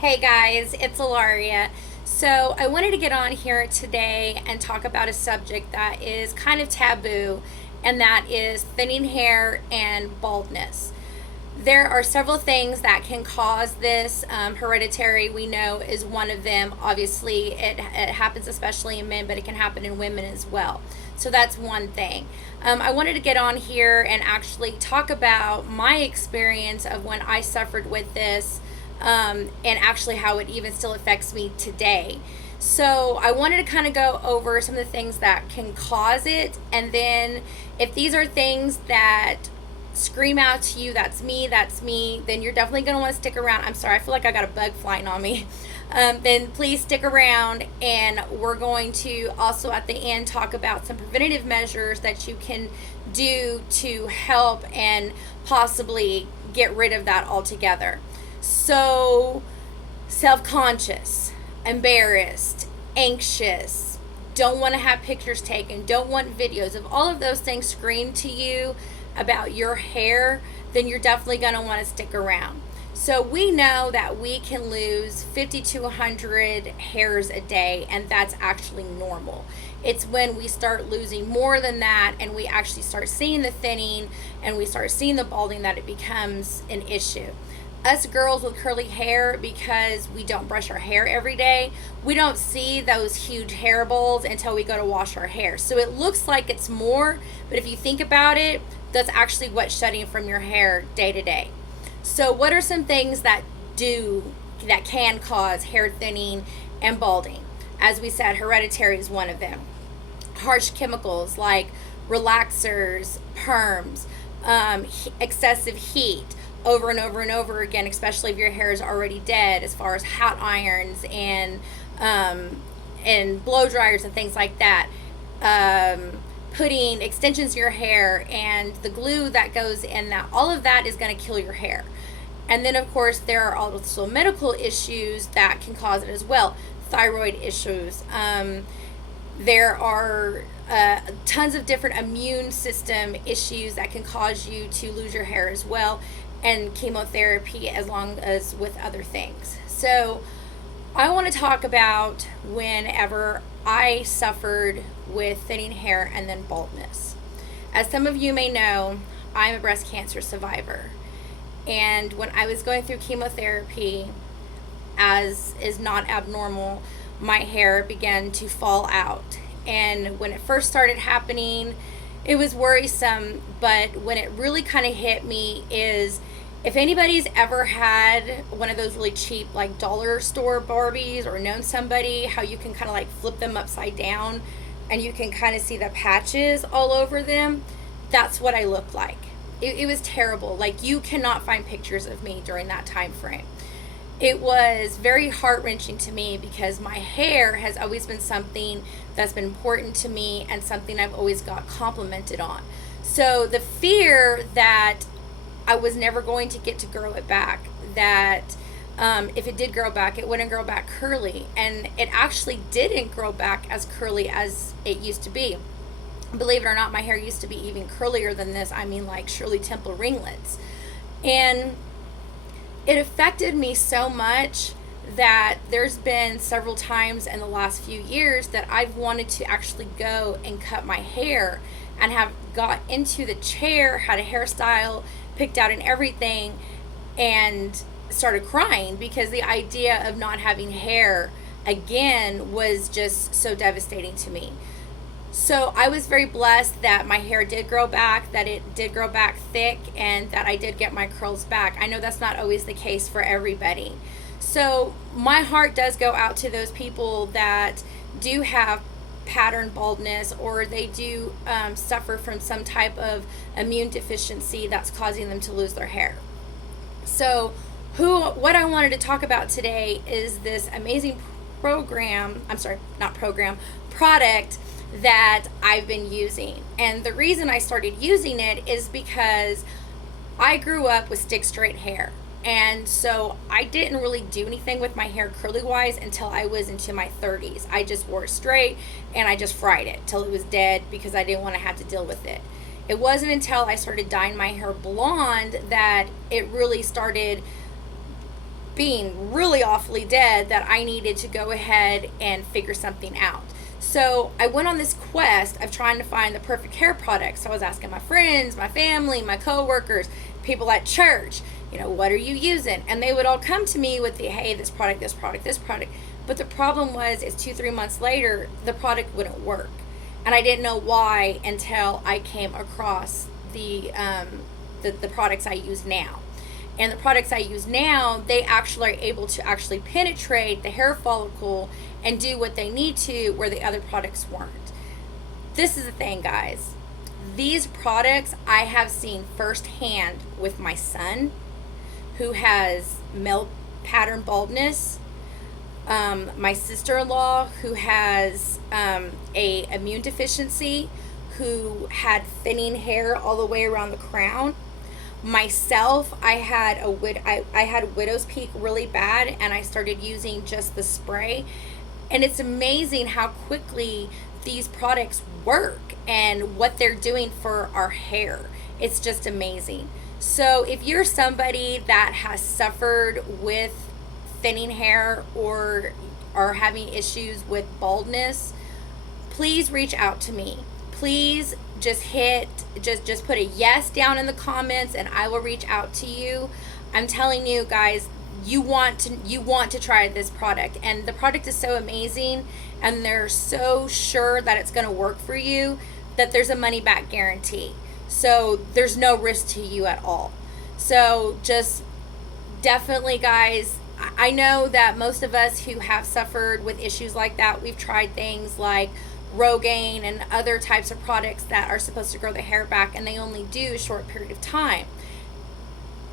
Hey guys, it's Ilaria. So, I wanted to get on here today and talk about a subject that is kind of taboo, and that is thinning hair and baldness. There are several things that can cause this. Hereditary, we know, is one of them. Obviously, it happens especially in men, but it can happen in women as well. So, that's one thing. I wanted to get on here and actually talk about my experience of when I suffered with this, and actually how it even still affects me today. So, I wanted to kind of go over some of the things that can cause it, and then if these are things that scream out to you, that's me, then you're definitely going to want to stick around. I'm sorry, I feel like I got a bug flying on me. Then please stick around, and we're going to also at the end talk about some preventative measures that you can do to help and possibly get rid of that altogether. So, self conscious, embarrassed, anxious, don't want to have pictures taken, don't want videos. If all of those things scream to you about your hair, then you're definitely going to want to stick around. So, we know that we can lose 50 to 100 hairs a day, and that's actually normal. It's when we start losing more than that and we actually start seeing the thinning and we start seeing the balding that it becomes an issue. Us girls with curly hair, because we don't brush our hair every day, we don't see those huge hair balls until we go to wash our hair. So it looks like it's more, but if you think about it, that's actually what's shedding from your hair day to day. So what are some things that can cause hair thinning and balding? As we said, hereditary is one of them. Harsh chemicals like relaxers, perms, excessive heat, over and over and over again, especially if your hair is already dead, as far as hot irons and blow dryers and things like that. Putting extensions in your hair and the glue that goes in that, all of that is going to kill your hair. And then, of course, there are also medical issues that can cause it as well. Thyroid issues. There are tons of different immune system issues that can cause you to lose your hair as well, and chemotherapy, as long as with other things. So I want to talk about whenever I suffered with thinning hair and then baldness. As some of you may know, I'm a breast cancer survivor. And when I was going through chemotherapy, as is not abnormal, my hair began to fall out. And when it first started happening, it was worrisome, but when it really kind of hit me is, if anybody's ever had one of those really cheap like dollar store Barbies, or known somebody how you can kind of like flip them upside down and you can kind of see the patches all over them, that's what I looked like. It was terrible. Like, you cannot find pictures of me during that time frame. It was very heart-wrenching to me because my hair has always been something that's been important to me and something I've always got complimented on. So the fear that I was never going to get to grow it back, that if it did grow back, it wouldn't grow back curly, and it actually didn't grow back as curly as it used to be. Believe it or not, my hair used to be even curlier than this. I mean, like Shirley Temple ringlets. And it affected me so much that there's been several times in the last few years that I've wanted to actually go and cut my hair, and have got into the chair, had a hairstyle picked out and everything, and started crying because the idea of not having hair again was just so devastating to me. So I was very blessed that my hair did grow back, that it did grow back thick, and that I did get my curls back. I know that's not always the case for everybody. So my heart does go out to those people that do have pattern baldness, or they do suffer from some type of immune deficiency that's causing them to lose their hair. So what I wanted to talk about today is this amazing product that I've been using. And the reason I started using it is because I grew up with stick straight hair. And so I didn't really do anything with my hair curly wise until I was into my 30s. I just wore it straight and I just fried it till it was dead because I didn't want to have to deal with it. It wasn't until I started dyeing my hair blonde that it really started being really awfully dead that I needed to go ahead and figure something out. So I went on this quest of trying to find the perfect hair product. So I was asking my friends, my family, my coworkers, people at church, what are you using? And they would all come to me with the, hey, this product, this product, this product. But the problem was, is 2-3 months later, the product wouldn't work. And I didn't know why until I came across the products I use now. And the products I use now, they actually are able to actually penetrate the hair follicle and do what they need to where the other products weren't. This is the thing, guys. These products I have seen firsthand with my son, who has male pattern baldness, my sister-in-law, who has a immune deficiency, who had thinning hair all the way around the crown. Myself, I had widow's peak really bad, and I started using just the spray. And it's amazing how quickly these products work and what they're doing for our hair. It's just amazing. So if you're somebody that has suffered with thinning hair or are having issues with baldness, please reach out to me. Please just put a yes down in the comments and I will reach out to you. I'm telling you guys, you want to try this product, and the product is so amazing and they're so sure that it's going to work for you that there's a money back guarantee. So there's no risk to you at all. So just definitely, guys, I know that most of us who have suffered with issues like that, we've tried things like Rogaine and other types of products that are supposed to grow the hair back, and they only do a short period of time.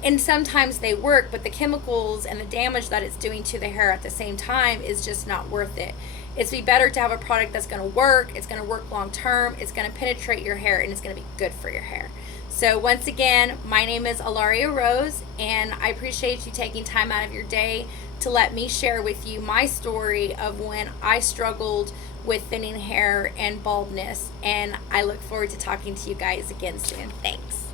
And sometimes they work, but the chemicals and the damage that it's doing to the hair at the same time is just not worth it. It's be better to have a product that's going to work, it's going to work long term, it's going to penetrate your hair, and it's going to be good for your hair. So once again, my name is Ilaria Rose, and I appreciate you taking time out of your day to let me share with you my story of when I struggled with thinning hair and baldness. And I look forward to talking to you guys again soon. Thanks.